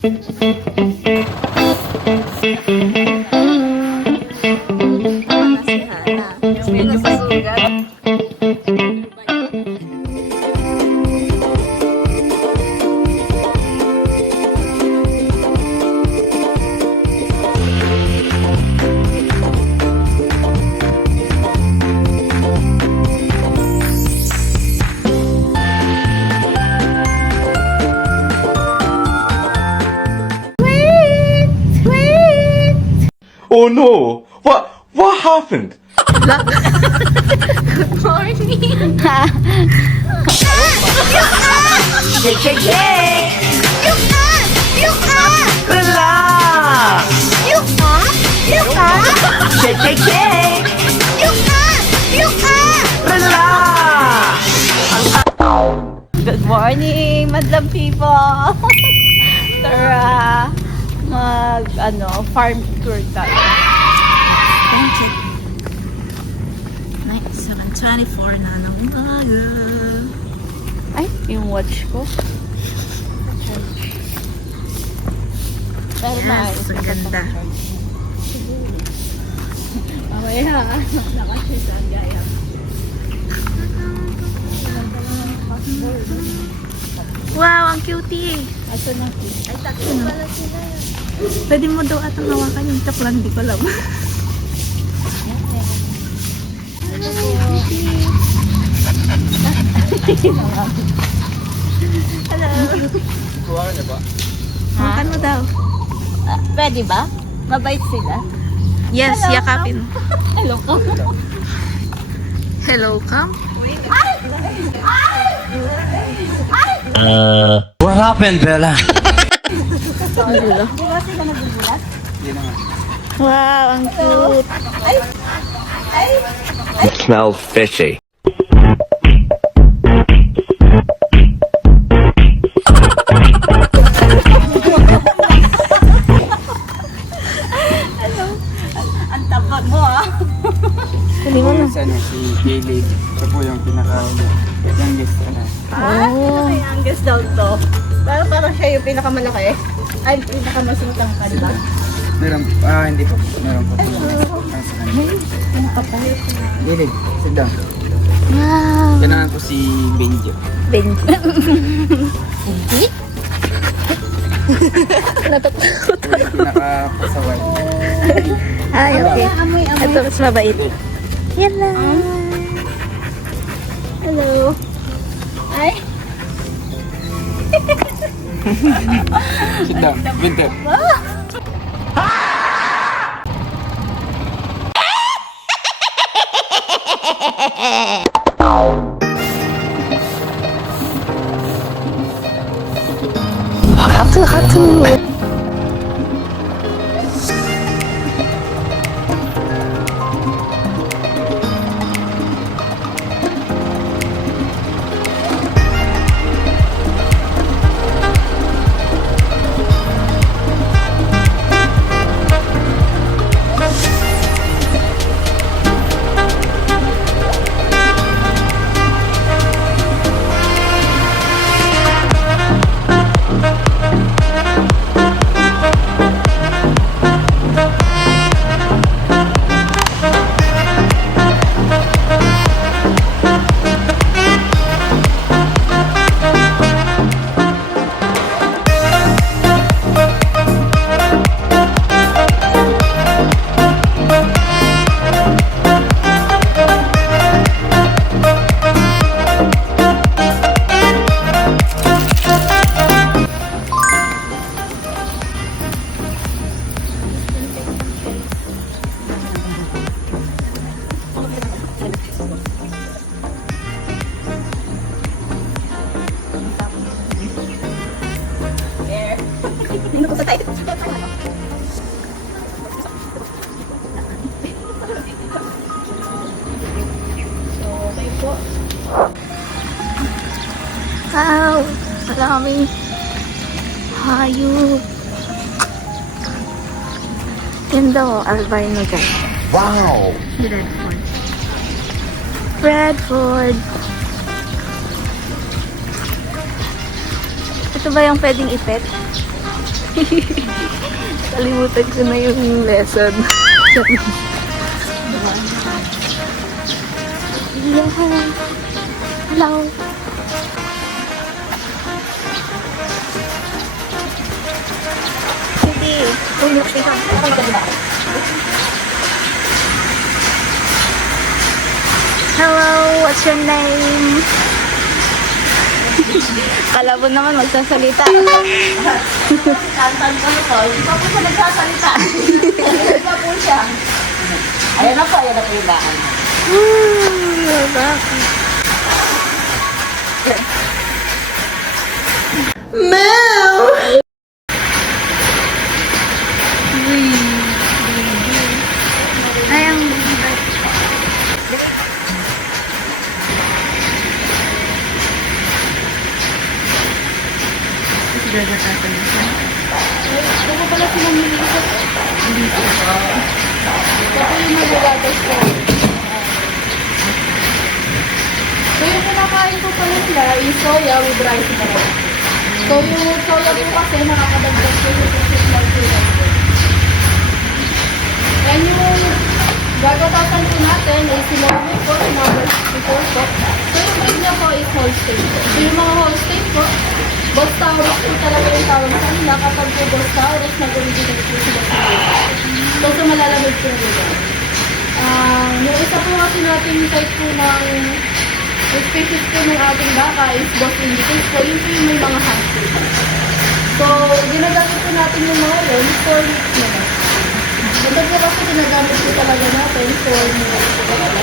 Medyo masugat. Oh no! What happened? Morning! Shake, shake, shake! Relax! Shake, shake, shake! Relax! Good morning, madlang people! Tara, farm tour tayo. Check. Nice. 7:24 na ng umaga. Ay, yung watch ko. Pero Yes, ang ganda. Mamaya, nakashoot ang gaya. Wow, ang cutie. Aso na po. Ay, takot pala sila. Pwede mo daw atang hawakan yung chok lang, hindi ko alam. Hawakan mo daw. Pwede ba? Mabait sila? Yes, Hello, yakapin. Hello ka. Hello, Cam. What happened, Bella? Wow, ang cute. It smells fishy. Ang tabag mo ah. Hindi mo na. Ano, si Kaylee. Siya po yung pinaka-youngest. Oh. May angus daw to. Pero parang siya yung pinakamalaki. Ay, pinakamasutang ka, di ba? Meron, hindi po. Meron po. Kaylee, sit down. Wow. Kailangan ko si Benjo. Benji. Pinaka-pasaway. Ay, okay. Ito, mas mabait. Yan lang. Hello. Ay, Sit down. Winter. Hatu, hatu. Wow, maraming hayop. Ganda oh, albino guys. Wow! Bradford. Bradford. Ito ba yung pwedeng ipet? Kalimutan ko na yung lesson. Hello. Hindi. Tulog siya. Hello, what's your name? Kala mo naman magsasalita. Kantan ko na po. Hindi pa po siya nagsasalita. Hindi pa po siya. Ayan na po yung bahan. Bakit? Ay, ang So yung kinakain ko pa nila is soya with rice bread. So yung soya po kasi nakakadagdag ko sa supply ko lang po. And yung gagatasan po natin is sinawin po, number 64 po. So yung bread niya po is Holstein po. So yung mga Holstein po, Bostaurus po talaga yung tawag sa nila kapag po Bostaurus nag-originate po sila sa lugar. So sa malalamig po nila. Yung isa po kasi natin type po ng yung species po ng ating baka is Bos Indicus po. Yun po yung may mga husky. So, ginagamit po natin yung mga yun 4 weeks na lang. Ito po kasi ginagamit po talaga natin 4 weeks po talaga.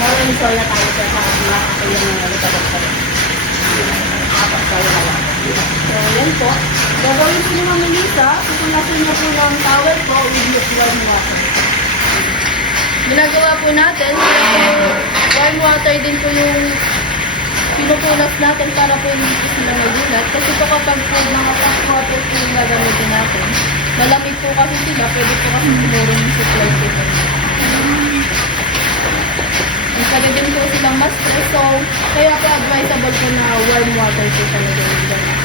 Maraming soya tayo sa mga ako yung nalitabag pa rin. Apat soya na lang. So, yan po. Gagawin po ni Mami Lisa, pupunasin niya po ng towel po with warm water. Ginagawa po natin, warm water din po yung pinupunas natin para po hindi po sila magulat. Kasi po kapag po mga hot water po yung gagamitin natin, malamig po kasi sila, pwede po kasi siguro yung supply po po. Pwede din po silang ma-stress, so kaya po advisable po na warm water po talaga yung gano'n.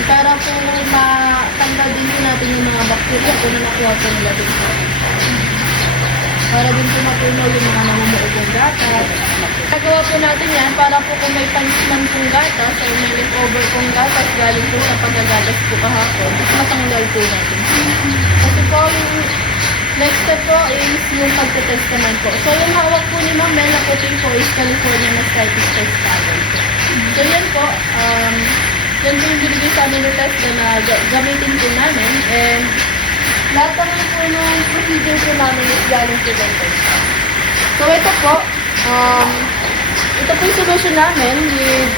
Para po matanggal din po natin yung mga bacteria po na nakuha po nila din po. Para din po matunaw yung mga namumuogong gatas. Nagawa po natin yan para po kung may pansman pong gatas o may leftover pong gatas galing po sa pagagatas po kahapon, matanggal po natin. Kasi po yung next step po is yung pagtetest naman po. So yung hawak po ni Ma'am Mel na puting po is California Mastitis Test Paddle. So yan po, yan po yung binigay sa amin na test na gamitin po namin, and lahat naman po ng procedure po namin is galing po dito. So ito po yung solution namin with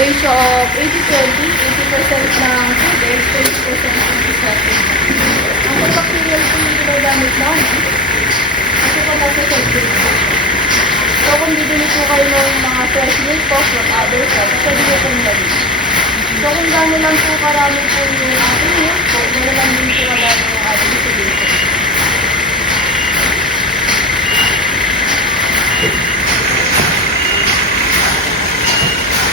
ratio of 80-20, 80% ng tubig, 20% ng setting. Ang bacterial po yung ginagamit namin kasi po nasa setting. So kung bibili po kayo ng mga fresh milk po from other shops, pwede nyo pong balik. So kung gano'n lang po karami po yung ating milk po, gano'n lang din po karami yung ating solution.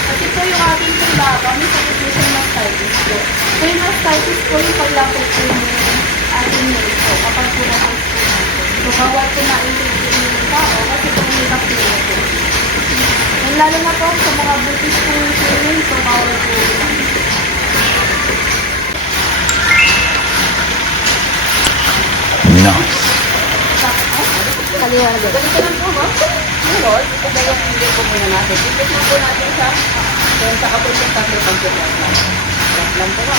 Kasi po yung ating baka, may sakit po siya mastitis po. So yung mastitis po yung paglapot po yung ating milk po kapag po na-house po natin. So bawal po na-intake po yung tao kasi po may bacteria po. And lalo na po sa mga butis po yung swimming po, bawal po lang. Nice. kaliwala. Ganito lang po, ha? Ngayon, ito na yung hindi po muna natin. Ito po natin siya. Kaya sa kapit yung tatlo pag-tulat na. Tulat lang po, ha?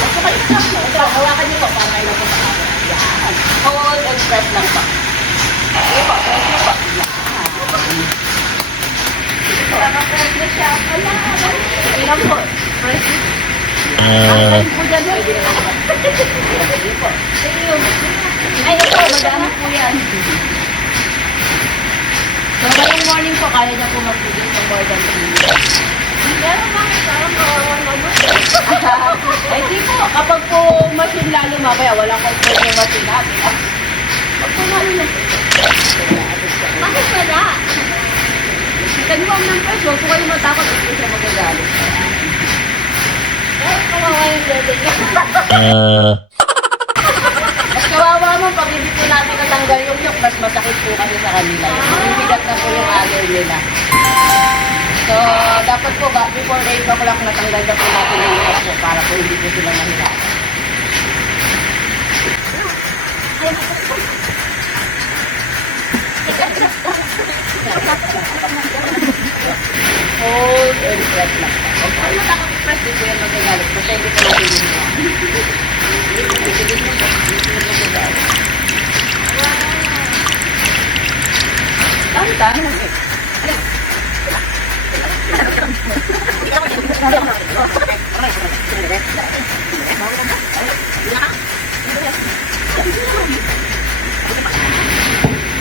Basta kayo na lang. Ito, hawakan niyo po para kayo na po sa kapit. Yan. Hold and press lang po. Sige po, press niyo po. Yan. Naka-press na siya. Wala. Sige lang po. Press niyo. Ang po dyan, pwede na po. Sige po. Sige yun. Ay, ito, madami po yan. So, ngayong morning po, kaya niya po mag-feeding sa more than 3 minutes. Pero bakit parang kawawan naman? Ay, di po. Kapag po machine lalo mamaya, walang control yung machine natin. Pag po lalo na po. Bakit wala? Kanuwang ng first, huwag po kayo matakot at po siya magagalit. yung dede niya. Mas kawawa mo, pag hindi po natin natanggal yung yolk, mas masakit po kasi sa kanila. Bibigat na po yung agay nila. So, dapat po ba, before 8 o'clock natanggal na po natin yung yolk po para po hindi po sila mahirapan. Hold and press lang. Huwag po yung nakapag-press, di po yan magagalit. Basta hindi po natin yung Tama.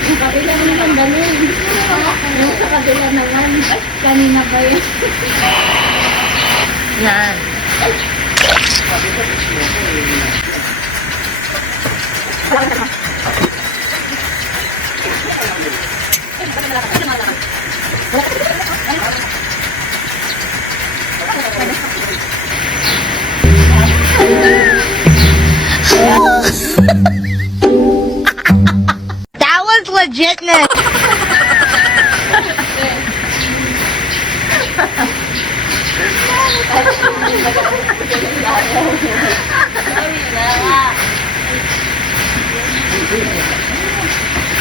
Yung kabila naman ganun. Yung sa kabila naman. Kanina ba yun? Yan. That was legitness.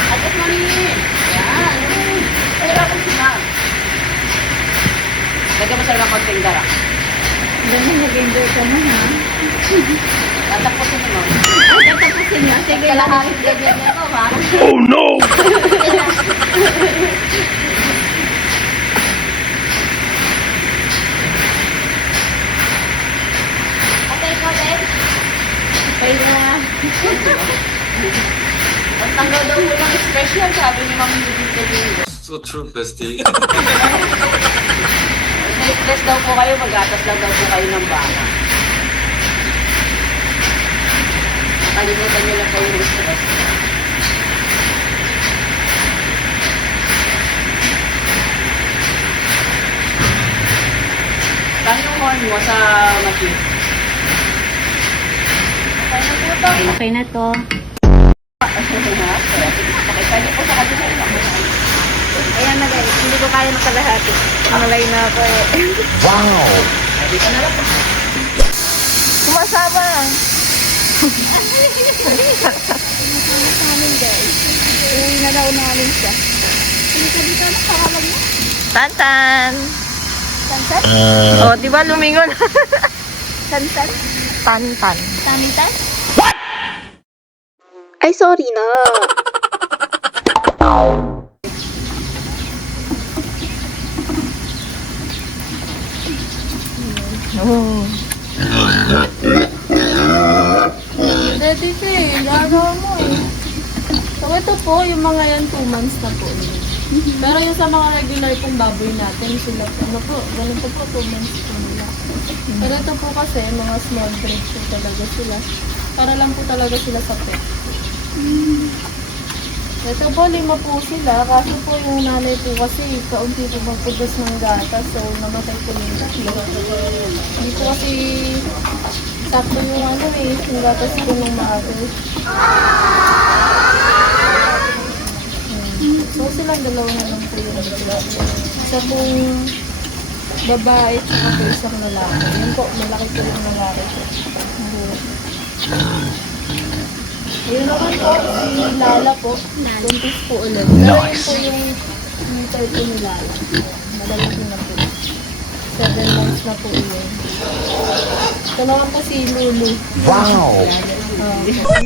Atas mami. Yan. Kaya ako si ma'am. Lagyan mo siya ng konting garak. Ganun nag-enjoy ka na ha. Tatapusin mo. Ay, tatapusin na. Sige, Kalahari ganyan niya ako, ha? Oh no! Ate, ikaw din. okay na. Ang tanggal daw po ng special, sabi ni Ma'am Judith Domingo. So true, bestie. May stress daw po kayo, mag-atas lang daw po kayo ng baka. Nakalimutan niyo lang po yung stress. Saan yung horn mo sa machine? Okay na po to. Okay na to. Pakita niyo po sa kanila yung Ayan na guys, hindi ko kaya makalahati. Malay na ako eh. Wow! Dito na lang po. Sumasama. Uwi na daw namin siya. Dito na pangalan mo. Tantan. Tantan? Oh, di ba lumingon? Tantan? Tantan. Tantan? Ay, sorry na. Oh. Daddy ka eh, laro mo eh. So ito po, yung mga yan 2 months na po. Pero yung sa mga regular pong baboy natin, sila ano po, ganito po 2 months po nila. Pero ito po kasi, mga small breed po talaga sila. Para lang po talaga sila sa pet. Ito po, 5 po sila. Kaso po yung nanay po kasi, kaunti po magpugas ng gatas. So, namatay po yung tatlo. Hindi po kasi sakto yung ano eh, yung gatas po ng maaga. So, silang dalawa na lang po yung isa pong babae at po isang lalaki. Yun po, malaki po yung lalaki po. Yun naman po, si Lala po, buntis po ulit. Nice! Pero yun po yung meter po ni Lala. Malalaki na po. 7 months na po yun. Ito naman po si Lulu. Wow!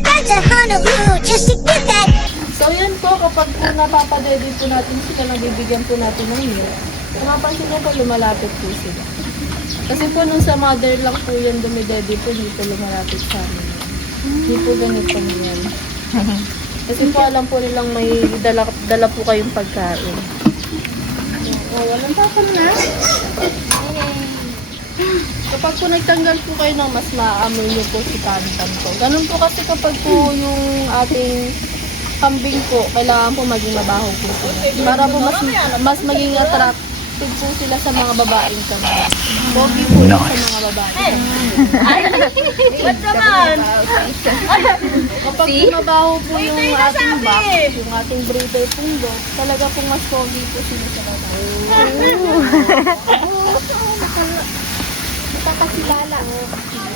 That's a Honolulu just to get that. So yun po, kapag po napapadede po natin sila, nabibigyan po natin ng milk, mapapansin niyo po, lumalapit po sila. Kasi po nung sa mother lang po yan dumidede po, dito lumalapit sa amin. Hindi po ganito yan. Kasi po alam po nilang may dala po kayong pagkain. Oh, walang tapon na. Kapag po nagtanggal po kayo ng mas maaamoy niyo po si Tantan po. Ganun po kasi kapag po yung ating kambing po, kailangan po maging mabaho po sila. Para po mas maging attractive po sila sa mga babaeng kambing. Pogi po yun sa mga babaeng kambing. Ba't naman? Kapag mabaho po yung ating box, yung ating breeder pong dog, talaga pong mas pogi po sila sa lalaki. Kasi Lala.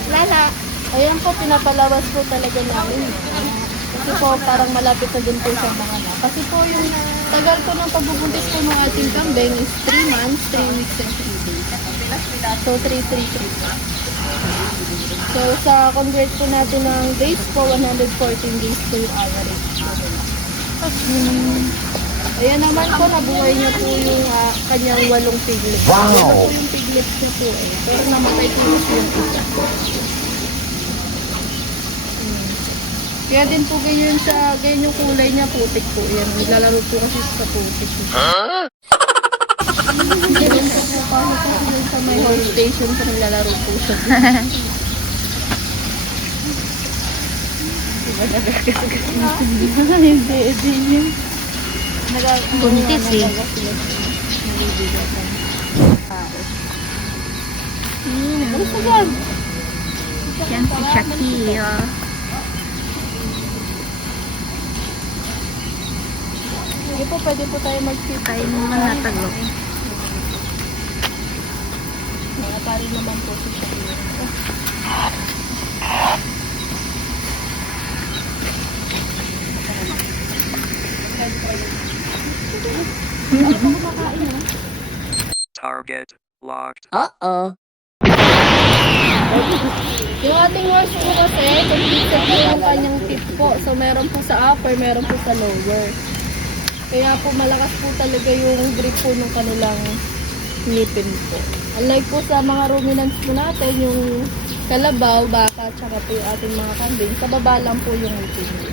Lala. Ayan po, pinapalabas po talaga namin. Kasi po, parang malapit na din po sa mga na. Kasi po, yung tagal po ng pagbubuntis po ng ating kambing is 3 months, 3 weeks, and 3 days. So, 3. So, sa convert po natin ng days po, 114 days po yung average po nila. Ayan naman po, nabuhay niya po yung kanyang 8 piglets. Wow! Ito po yung piglets niya po eh. Pero namatay po yung isa. Kaya din po ganyan siya, ganyan yung kulay niya, putik po. Yan, nilalaro po kasi sa putik. Ganyan po po kasi sa may horse station po nilalaro po siya. Hindi. Buntis eh. Ano sa yan? Yan si Shakira. Sige po, pwede po tayo mag-fit. Tayo naman natagok. Nakapari naman po si Shakira. Target locked. Yung ating horse po kasi, completed po yung kanyang tip po. So, meron po sa upper, meron po sa lower. Kaya po malakas po talaga yung grip po ng kanilang ngipin po. Unlike po sa mga ruminants po natin, yung kalabaw, baka, tsaka po yung ating mga kambing, sa baba lang po yung ngipin nila.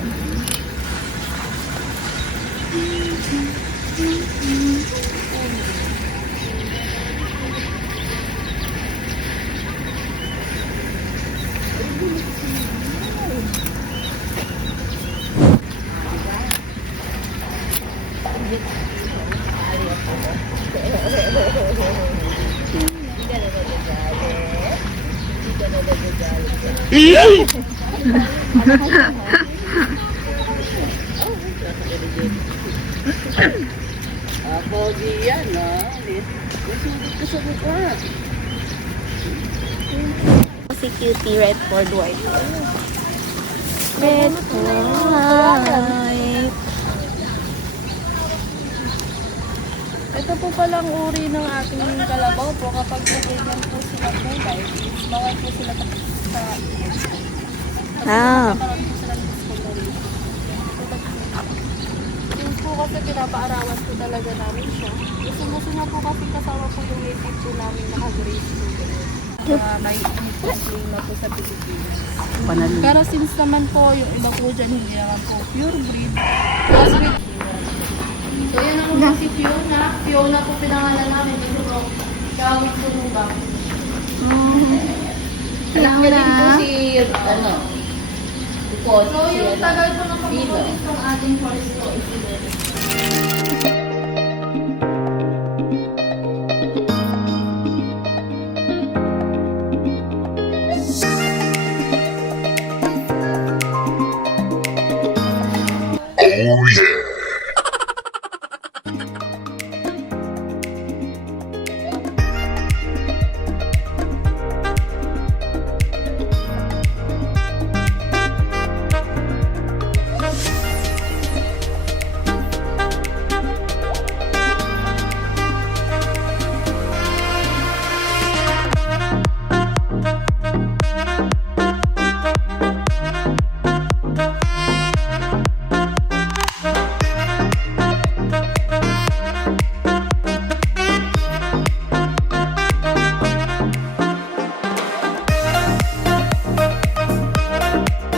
Si Cutie Redford White. Ito po palang uri ng ating kalabaw po. Kapag ganyan po sila kulay, bawal po sila sa nagkaroon po sila ng discoloration. Yung po kasi pinapaarawan po talaga namin siya. Gusto niya po kasi kasama po yung native po namin naka-grace po. May complain na po sa Pilipinas. Pero since naman po yung iba po dyan hindi naman po pure breed. Crossbreed. So yan ang po si Fiona. Fiona po pinangalan namin. Ito po, gawin po nung ba? Fiona. So yung tagal po ng pagbubulis ng ating horse po is 11. Oh yeah!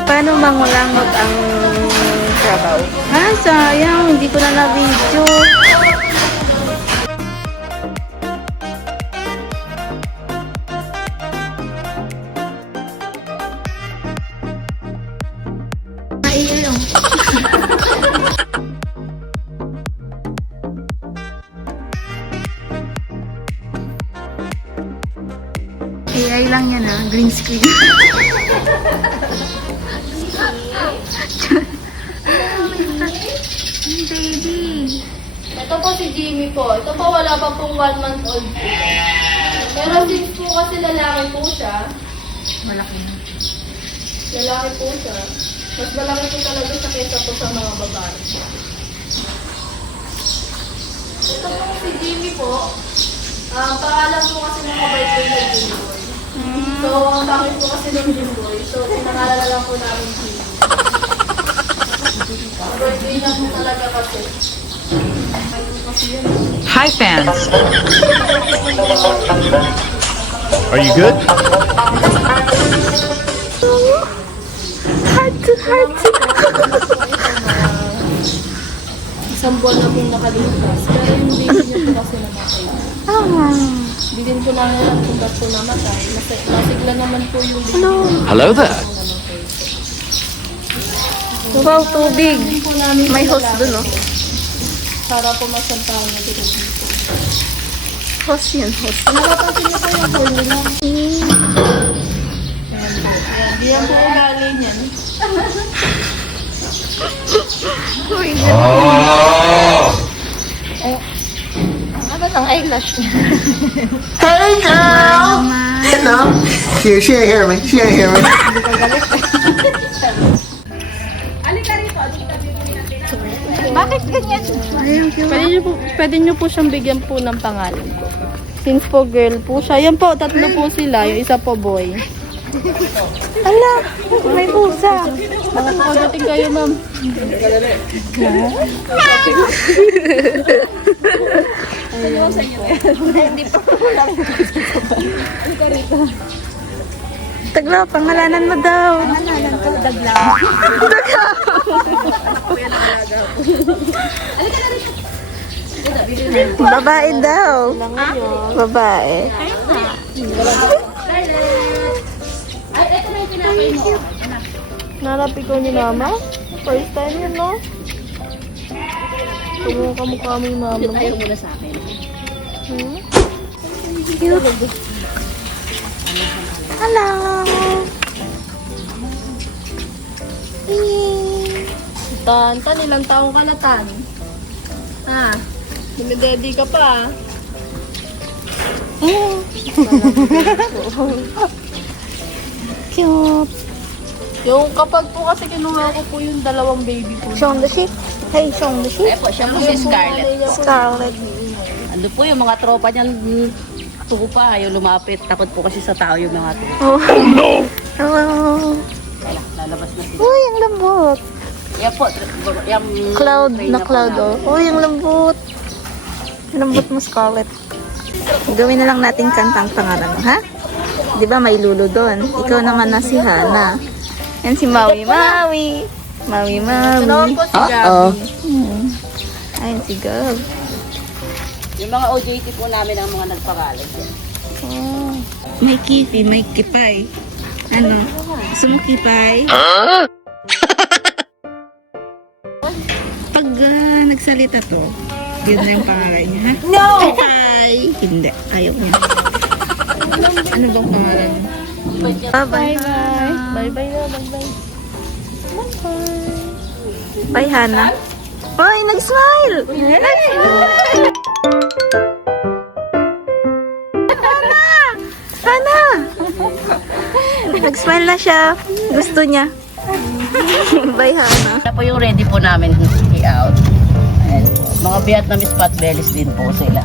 Paano mangulangot ang trabaho? Sayang. Hindi ko na na-video. AI lang yan green screen. Baby. Ito po si Jimmy po. Ito po wala pa pong 1 month old po. Pero since po kasi lalaki po siya, Malaki na. lalaki po siya, mas malaki po talaga sa kesa po sa mga babae. Ito po si Jimmy po. Pangalan po kasi ng kabait ko na Jimboy. So, ang bakit po kasi ng Jimboy. So, pinangalan na lang po namin Jimmy. Birthday niya po talaga kasi. Hi, fans. Are you good? Isang buwan na pong nakalimutas. Pero yung baby niya po kasi namatay. Hindi din po namin alam kung ba't po namatay. Masigla naman po yung baby niya. Hello there. Wow, tubig. Hindi po namin May host nalaman dun, no? Para po masampahan niya dito dito. Host yan, host. Napapansin niyo po yung formula. Diyan po ugali niyan. Ano ang eyelash niya? Hey, girl. Hello. She ain't hear me. She ain't hear me. Bakit ganyan? Pwede niyo po siyang bigyan po ng pangalan po. Since po girl po siya. Yan po, tatlo po sila. Yung isa po boy. Ala, may pusa. Mga pagdating kayo, ma'am. Tagla, pangalanan mo daw. Babae daw. Babae. Nanap ikaw ni mama? First time yun, no? Kamukha mo yung mama mo. Ayaw muna sa akin. Hello. Tan, ilang taong ka na, Tan? Ha? Dumidedi ka pa, Cute. Yung kapag po kasi kinuha ko po yung dalawang baby ko. Show the sheep. Hey, show the sheep. Ayan po, siya po si Scarlett. Scarlet. Ando po yung mga tropa niyan, tupa, ayaw lumapit. Takot po kasi sa tao yung mga tupa. Oh. Hello. Kaya, lalabas na sila. Uy, ang lambot. Yan po, yung Cloud train na po cloud, namin. oh. Uy, ang lambot. Lambot mo, Scarlett. Gawin na lang natin kantang pangalan mo, ha? Di ba may lulo doon? Ikaw naman na si Hana. Yan si Maui Maui. Maui Ito naman Maui. po si Gabby. Ayun si Gab. Yung mga OJT po namin ang mga nagpangalan. Oh. May kifi, may kipay. Ano? Gusto mo kipay? Pag nagsalita to, yun na yung pangalan niya, ha? No! Kipay! Hindi, ayaw ko. Ano bang pangalan mo? Bye-bye. Bye-bye na, bye-bye. Bye, Hana. Oy, nag-smile! Hana! Nag-smile na siya. Gusto niya. Bye, Hana. Ito po yung ready po namin i-out. Ayan po. Mga Vietnamese potbellies din po sila.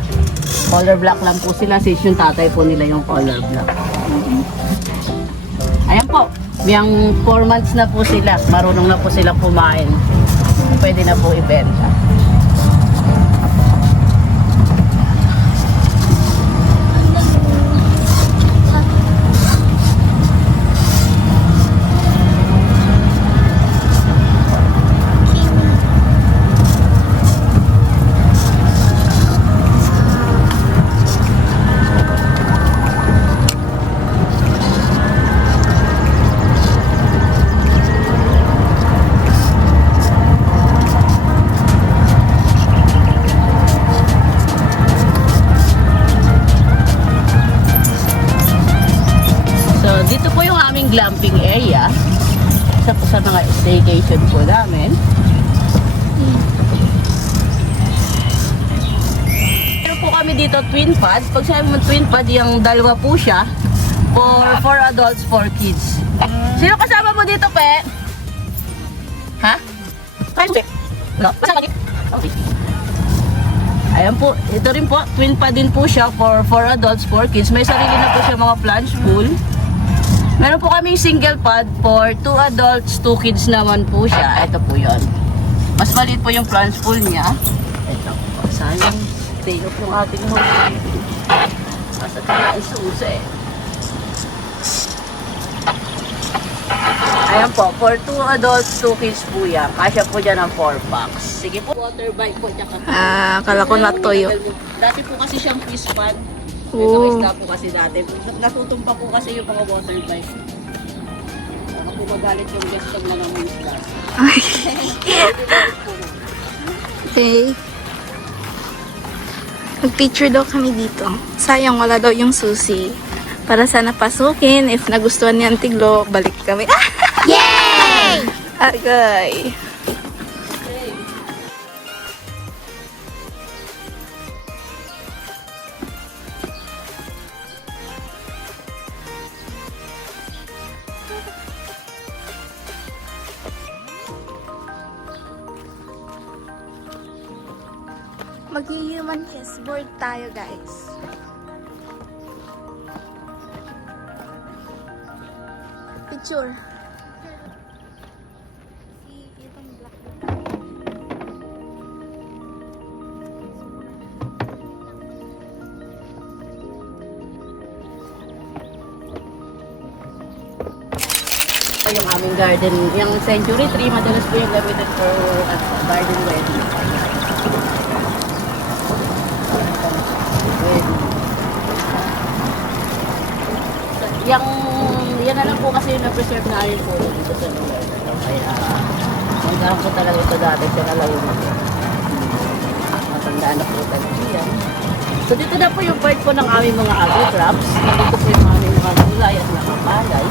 Color black lang po sila since yung tatay po nila yung color black. Ayan po. Yung 4 months na po sila. Marunong na po sila kumain. Pwede na po ibenta. Dito po yung aming glamping area. Isa po sa mga staycation po namin. Meron po kami dito twin pad. Pag sabi mo twin pad, yung dalawa po siya. For adults, for kids. Sino kasama mo dito, Pe? Ha? Kayo, Pe? No? Kasama dito? Okay. Ayan po, ito rin po, twin pa din po siya for adults, for kids. May sarili na po siya mga plunge pool. Meron po kaming single pad for 2 adults, 2 kids naman po siya. Ito po yon. Mas maliit po yung plunge pool niya. Ito po, sayang day off yung ating host. Basta kaya isusa eh. Ayan po, for 2 adults, 2 kids po yan. Kasya po dyan ang 4 packs. Sige po, water bike po. Tsaka Akala ko natuyo. Dati po kasi siyang fish pan. Oo. Ito isda po kasi dati. Natutumpa po kasi yung mga water bike. Baka po magalit yung guest pag lang ang isda. Okay. Mag-picture daw kami dito. Sayang wala daw yung susi. Para sana pasukin. If nagustuhan ni Auntie Glo, balik kami. Yay! Agay. Mag-human kiss board tayo, guys. Picture. Yung aming garden, yung century tree, madalas po yung gamitin for garden wedding. Yan na lang po kasi yung na-preserve na rin po dito sa lugar. Kaya, hanggang po talaga ito dati, siya na lang yung matandaan na po talaga yan. So dito na po yung part po ng aming mga agri crops. Dito po yung aming mga gulay at mga palay.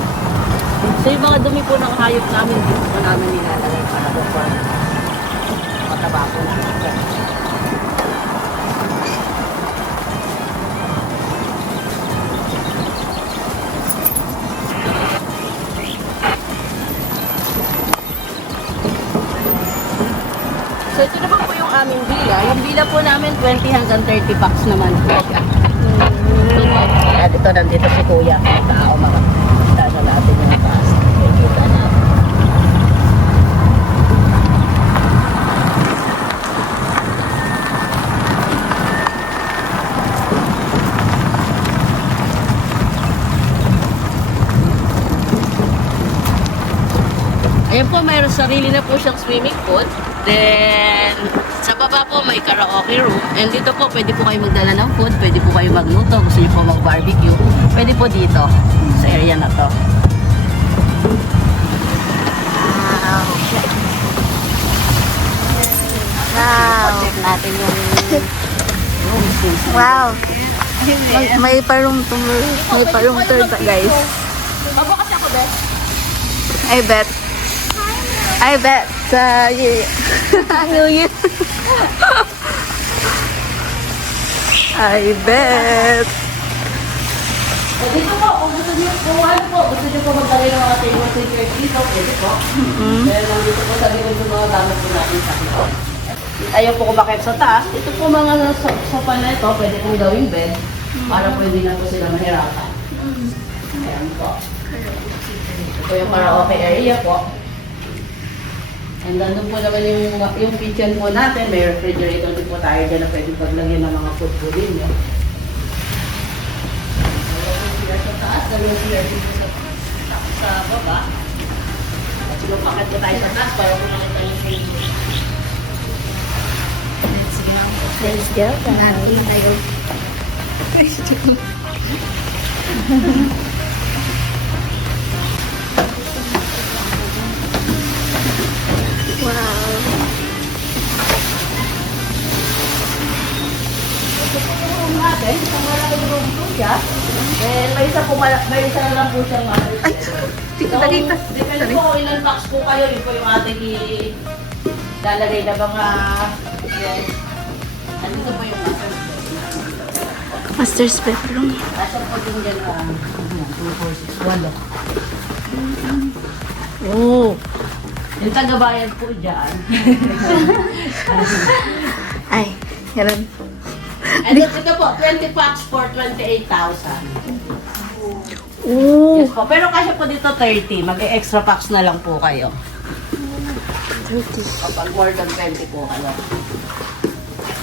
So yung mga dumi po ng hayop namin, dito po namin nilalagay para po mataba po namin. So ito naman po yung aming bila. Yung bila po namin 20 hanggang 30 packs naman po siya. At ito nandito si Kuya. Tao makakita na natin yung taas. Kita natin. Ayan po, mayroon sarili na po siyang swimming pool. Then, sa baba po may karaoke room. And dito po, pwede po kayo magdala ng food. Pwede po kayo magluto. Gusto niyo po mag-barbecue. Pwede po dito, sa area na to. Wow. Wow. Check natin yung rooms. Wow. May parong may parong turd, guys. Babo kasi ako, Beth. I bet sa New Year. I bet. Dito po, kung gusto niyo po, gusto niyo po magdali ng mga table and chairs dito, pwede po. Dahil nandito po sa likod ng mga gamit po natin sa likod. Ayaw po kumakit sa taas. Ito po mga sofa na ito, pwede pong gawing bed para pwede na po sila mahirapan. Ayan po. Ito po yung karaoke area po. And nandun po naman yung kitchen po natin. May refrigerator din po tayo dyan na pwede paglagyan ng mga food po din. Dalawang sila sa taas, dalawang sila dito sa baba. At lumapakit po tayo sa taas para po nakita yung table. Let's go. Wow. Room natin, kung wala yung room po siya, then may isa po may isa na lang po siyang mother. Ay, dito, dito. Depende po kung ilang packs po kayo, yun po yung ating lalagay na mga yes. Andito po yung Master's bedroom. nasa po yung dyan 2, 4, 6, 1. Oh. Yung tagabayan po dyan. Ay, ganun. And ito po, 20 packs for 28,000. Oh. Yes po. Pero kasi po dito 30, mag-extra packs na lang po kayo. 30. Kapag more than 20 po kayo.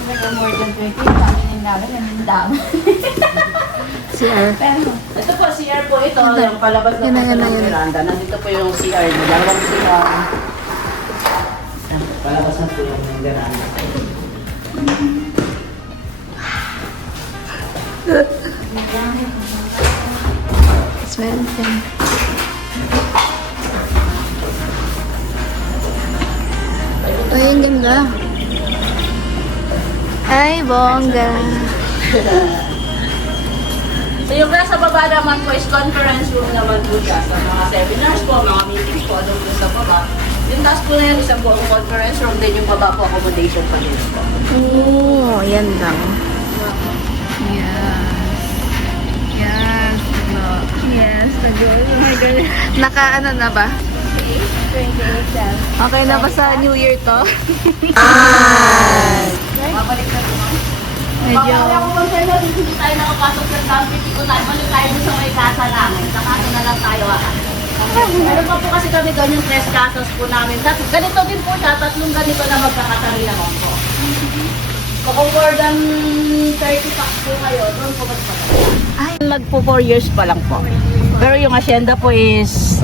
More than 20, pamilin namin, ang dami. CR. Ito po, CR po ito. Yung palabas na Yan na, po yan na, ng yan na. veranda. Nandito po yung CR niya. Dalawang CR. Yan, palabas na po yung veranda. Smell them. Ay, ang ganda. Ay, bongga. So yung nasa baba naman po is conference room naman po siya. Sa mga seminars po, mga meetings po, doon po sa baba. Yung taas po na yun, isang buong conference room. Then yung baba po, accommodation pa din po. Oh, yan lang. Yes, nag-roll. Oh my God. Naka-ano na ba? 28,000. Okay na ba sa New Year to? Babalik na po. Medyo... Kaya kung kung hindi tayo nakapasok sa camp, hindi ko tayo balik tayo dun sa may kasa namin. Sa kasa na lang tayo Meron pa po kasi kami doon yung 3 casas po namin. Ganito din po siya, 3 ganito na magkakatabi naman po. So kung more than 30 packs po kayo, doon po mas patay. Magpo 4 years pa lang po. Pero yung asyenda po is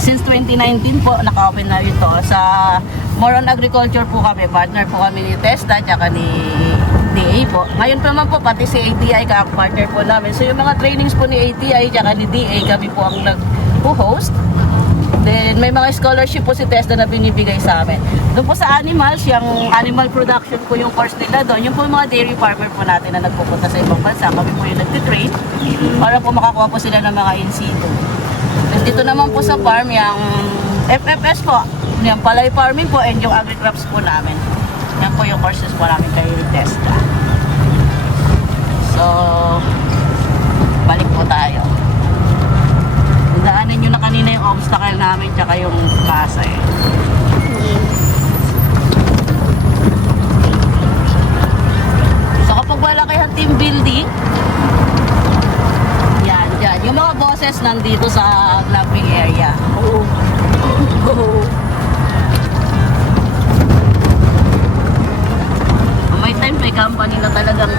since 2019 po, naka-open na ito. Sa more on agriculture po kami, partner po kami ni Testa, tsaka ni DA po. Ngayon pa naman po, pati si ATI, partner po namin. So yung mga trainings po ni ATI, tsaka ni DA, kami po ang nag-host. Then may mga scholarship po si Testa na binibigay sa amin. Doon po sa animals, yung animal production po yung course nila doon. Yung po yung mga dairy farmer po natin na nagpupunta sa ibang bansa. Kami po yung nagtitrain para po makakuha po sila ng mga in situ. Then dito naman po sa farm, yung FFS po, yung palay farming po and yung agri-crops po namin. Yan po yung courses po namin kay Testa. So, balik po tayo. Daanan nyo na kanina yung obstacle namin tsaka yung kasa eh. So kapag malakihan team building, yan, dyan. Yung mga bosses nandito sa glamping area. May time may company na talagang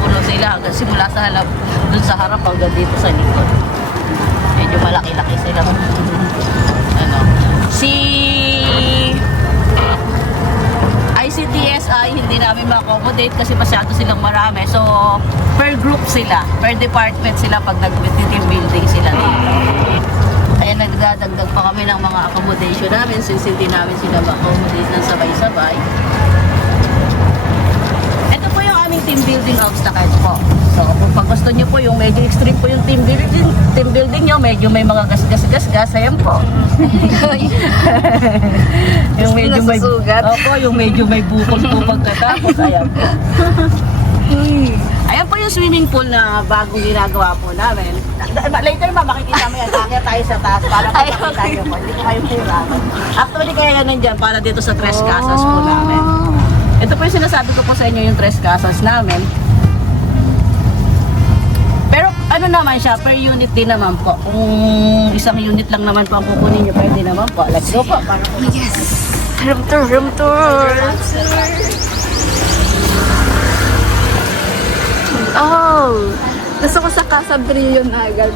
puno sila hanggang simula sa halap dun sa harap hanggang dito sa likod. Medyo malaki-laki sila. Ano? Si ICTSI hindi namin ma-accommodate kasi masyado silang marami. So, per group sila, per department sila pag nag-team building sila dito. Kaya nagdadagdag pa kami ng mga accommodation namin since hindi namin sila ma-accommodate ng sabay-sabay. Ito po yung aming team building obstacles po. So, kung pag gusto nyo po yung medyo extreme po yung team building nyo, medyo may mga gas-gas-gas-gas, ayan po. Yung medyo may nasusugat. Opo, yung medyo may bukol po pagkatapos, ayan po. Ayan po yung swimming pool na bagong ginagawa po namin. Later ba, makikita mo yan. Kaya tayo sa taas para makikita nyo po. Hindi ko kayo puraman. Actually, kaya yan nandyan para dito sa 3 casas po namin. Ito po yung sinasabi ko po sa inyo yung 3 casas namin. Pero ano naman siya, per unit din naman po. Kung isang unit lang naman po ang kukunin nyo, pwede naman po. Let's go po. Para po. Yes! Room tour, room tour! Oh! Gusto ko sa Casa Brillion na agad.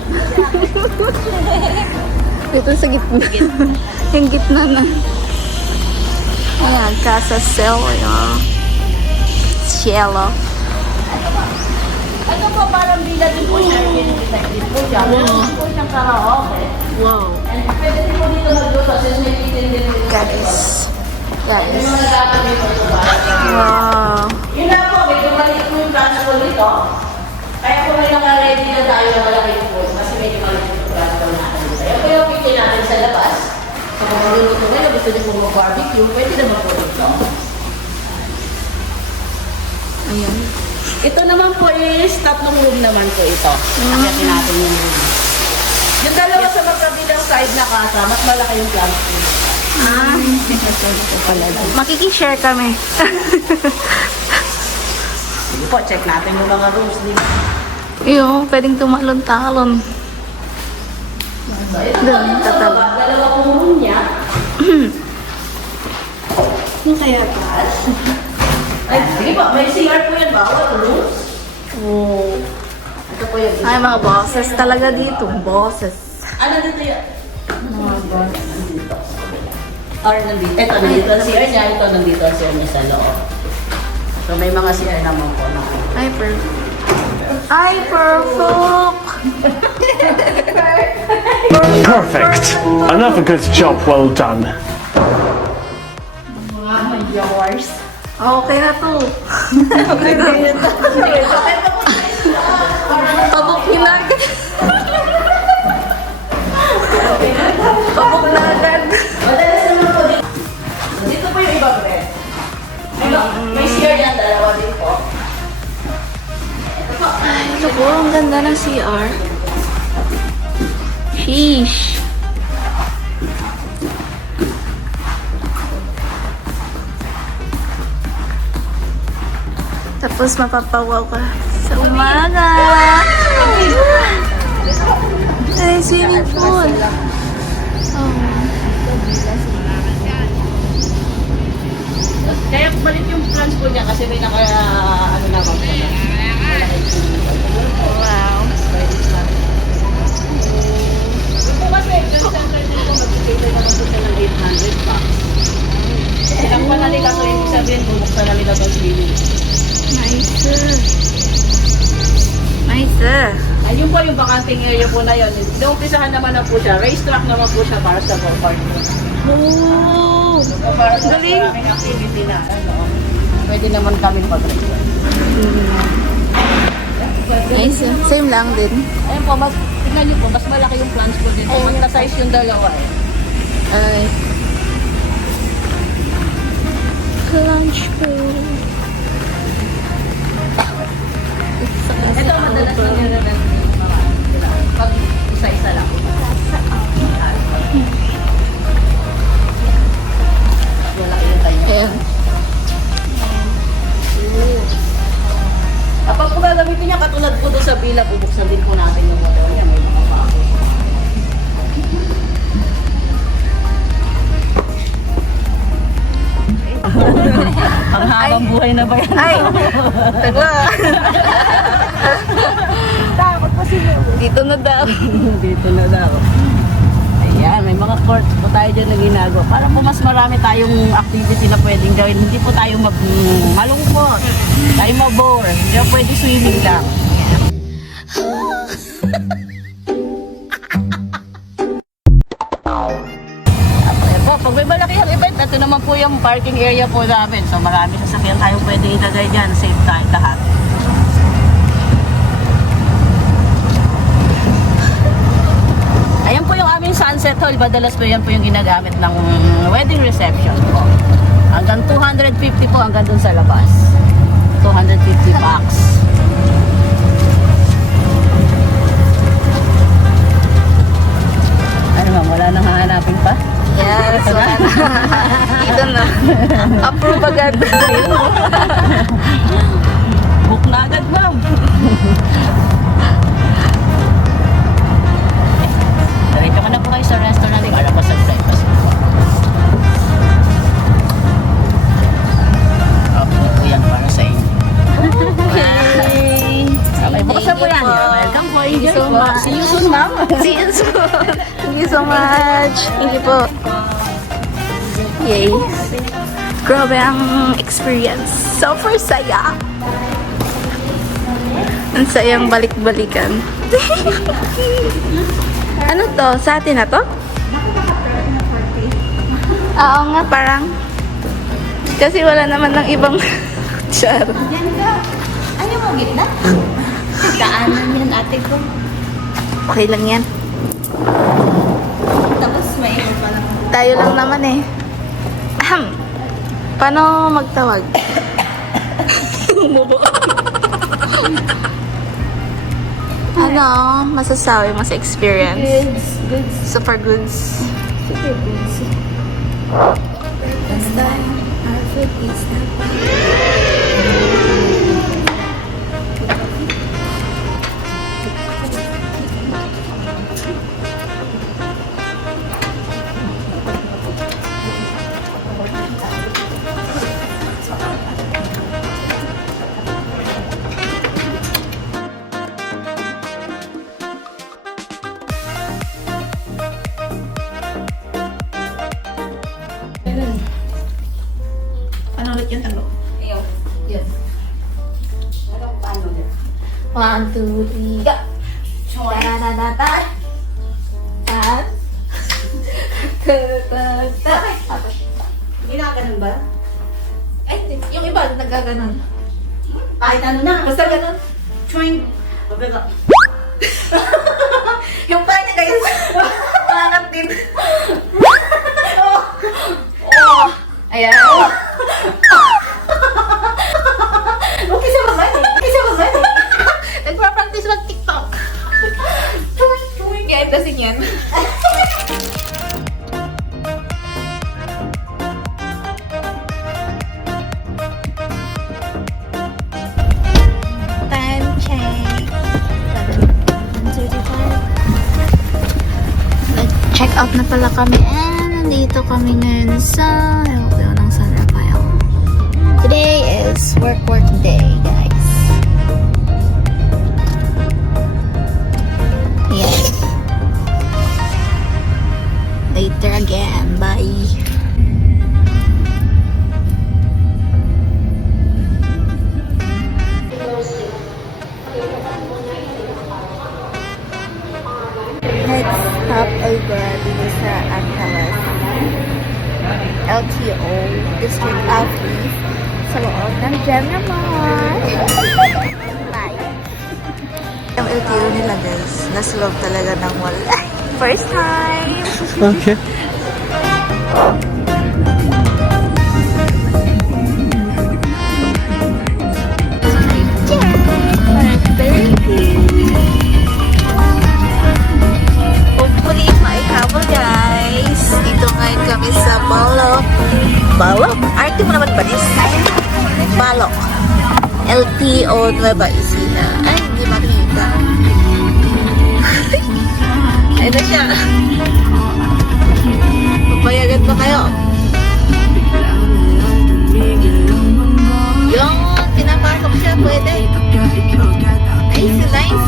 Dito sa gitna. Yung gitna na. Ayan, Casa Cielo. Cielo. Ito po parang villa din po siya. Din po siya. Meron po siyang karaoke. Wow. And pwede din po dito magluto since may kitchen din dito. Guys. Guys. Yung mga dapat dito sa bahay. Wow. Yun na po, medyo maliit po yung branch po dito. Kaya po may naka-ready na tayo na malaking pool. Kasi medyo maliit yung plato natin dito. Yan po yung kitchen natin sa labas. So kung magluluto kayo, gusto niyo po mag-barbecue, pwede naman po dito. Ayan. Ito naman po is tatlong room naman po ito. Akyatin natin yung room. Yung dalawa sa magkabilang side na kasa, mas malaki yung plants po. Makikishare kami. Sige po, check natin yung mga rooms dito. Iyo, pwedeng tumalon-talon. So, ito po Doon, yung sa tatab. baba, dalawa pong room niya. Yung kaya taas. Ay, sige po, may CR po yan, bawat rooms. Oh. Ito po yung Ay, mga bosses talaga dito. Bosses. ano dito yun? Nandito. Or nandito. Ito, nandito ang CR niya. Ito, nandito ang CR niya sa loob. So, may mga CR naman po na. Ay, perfect. Ay, perfect. Perfect. Another good job well done. Okay na to. Pabok nila agad. Pabok na agad. Madalas naman po dito. Dito po yung ibang bed. May CR yan, dalawa din po. Ay, ito po, ang ganda ng CR. Sheesh. Tapos mapapawaw ka sa umaga. Ay, swimming pool. Oh. Kaya balik yung plans po niya kasi may naka, ano naman po na. Wow. Ito kasi, yung center din po, mag-pay naman po siya ng 800 pa. Ilang pa na nila, so ibig sabihin, bubuksan na nila ng swimming. Nice. Nice. Ayun po yung bakanting area po na yun. Naumpisahan naman na po siya. Racetrack naman po siya para sa go-kart. Oh. So, para sa Galing. maraming activity na, ano, pwede naman kami mag-race. Nice. Same lang din. Ayun po, mas, tingnan niyo po, mas malaki yung plans po dito. Magka-size yung dalawa eh. Ay. Lunch pool. Ito, madalas na nire-rent yung mga, pag isa-isa lang. Malaki yung tayo. Ayan. Kapag po gagamitin niya, katulad po doon sa villa, bubuksan din po natin yung motor niya. May mga bago. Ang habang buhay na ba yan? Ay! Tagla! Takot pa sila. Dito na daw. Dito na daw. Ayan, may mga courts po tayo dyan na ginagawa. Para po mas marami tayong activity na pwedeng gawin. Hindi po tayo malungkot. Tayo mabore. Hindi po pwede swimming lang. Okay po, pag may malaki ang event, ito naman po yung parking area po namin. So marami sasakyan tayong pwede ilagay dyan. Save tayo lahat. Ayan po yung aming sunset hall. Madalas po yan po yung ginagamit ng wedding reception po. Hanggang 250 po hanggang dun sa labas. 250 bucks. Ano ma'am, wala nang hahanapin pa? Yes, wala na. Dito na. Approve agad. Book na agad ma'am. Diretso ka na po kayo sa restaurant para masag-breakfast po. Okay po yan para sa inyo. Okay, bukas na po yan. Welcome po. Enjoy so po. much. See you soon ma'am. See you soon. Thank you so much. Thank you po. Yay. Grabe ang experience. Super saya. Ang sayang balik-balikan. Ano to? Sa atin na to? Oo nga, parang. Kasi wala naman ng ibang char. Ano mo gitna? Kaanan yan ate ko. Okay lang yan. Tapos may iba pa lang. Tayo lang naman eh. Ahem. Paano magtawag? Ano masasabi mo sa experience? Goods. Super goods. Super goods. Basta, our food is the Ano ulit yung tanong? Ayaw. Yes. Ano paano din? 1, 2, 3, go! Ta-da-da-da-da! At... Ta-da-da-da! Ginaganon ba? Ay, yung iba nagkaganon. Kahit ano na. Basta ganon. Chewing. Pababa. Yung paano guys, pangat din. Ayan. Okay sa babae. Okay sa babae. Nagpa-practice mag TikTok. Kaya kasi yan. Time check. 1:35. Nag-check out na pala kami and nandito kami ngayon sa... Ewan ko yun, saan na pa yun. Today is work day, guys. Yes. Later again. Bye. Next stop over dito sa Angeles. LTO, District Office, sa loob ng Gemma Mall. Bye. Yung LTO nila guys, nasa loob talaga ng mall. First time! Okay. Hopefully, maikabol guys. Dito ngayon kami sa Balok. Balok? Arte mo naman balis. Balok. LTO Nueva Ecija. Ay, hindi makita. Ayun na siya. Papayagan ba kayo? Yung pinapasok siya, pwede. Nice, nice.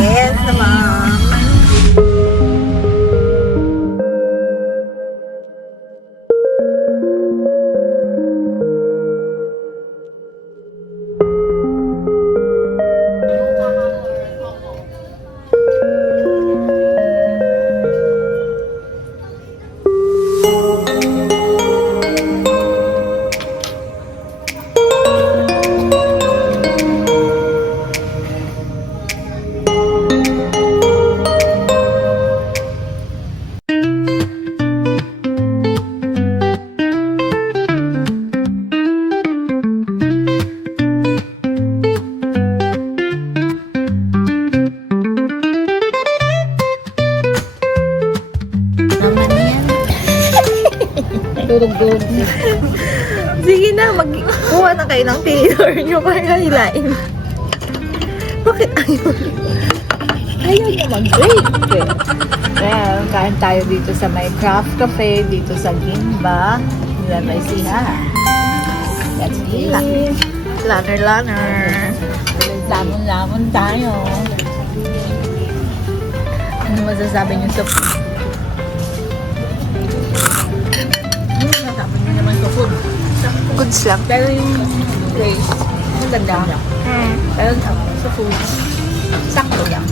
Yes, naman. Naman yan. Durog-durog. Sige na, magkuha na kayo ng tinidor nyo para hilain. Bakit ayaw? Ayaw niya mag-break. Well, kain tayo dito sa may craft cafe, dito sa Gimba. Nueva Ecija. Let's eat. Laner. Lamon-lamon tayo. Ano masasabi niyo sa food? Ano masasabi niyo naman sa food? Goods lang. Pero yung place, maganda. Pero sa food, sakto lang.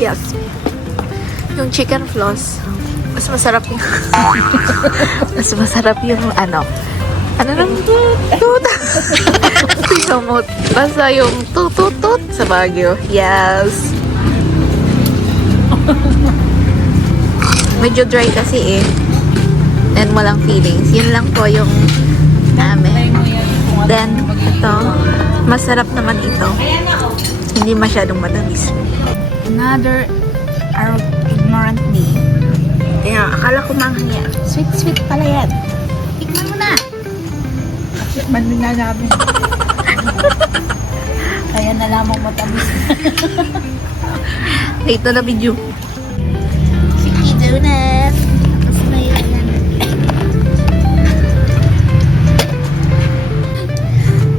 Yes. Yung chicken floss, mas masarap yung mas masarap yung ano, Ano nang tut? Tingnan mo, basta yung tut sa Baguio. Yes. Medyo dry kasi eh. And walang feelings. Yun lang po yung namin. Then, ito, masarap naman ito. Hindi masyadong matamis. Another ignorant me. Kaya, akala ko manghaya. Sweet pala yan. Tikman mo na. Man na namin. Kaya nalamang matamis. Ito na video. Sige, donut. Tapos na yun.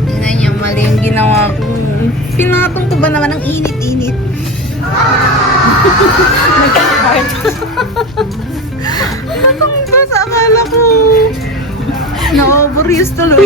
Tingnan niyo, mali yung ginawa ko. Pinatong ko ba naman ang init-init? Natong ba sa akala ko? No, buris tuloy.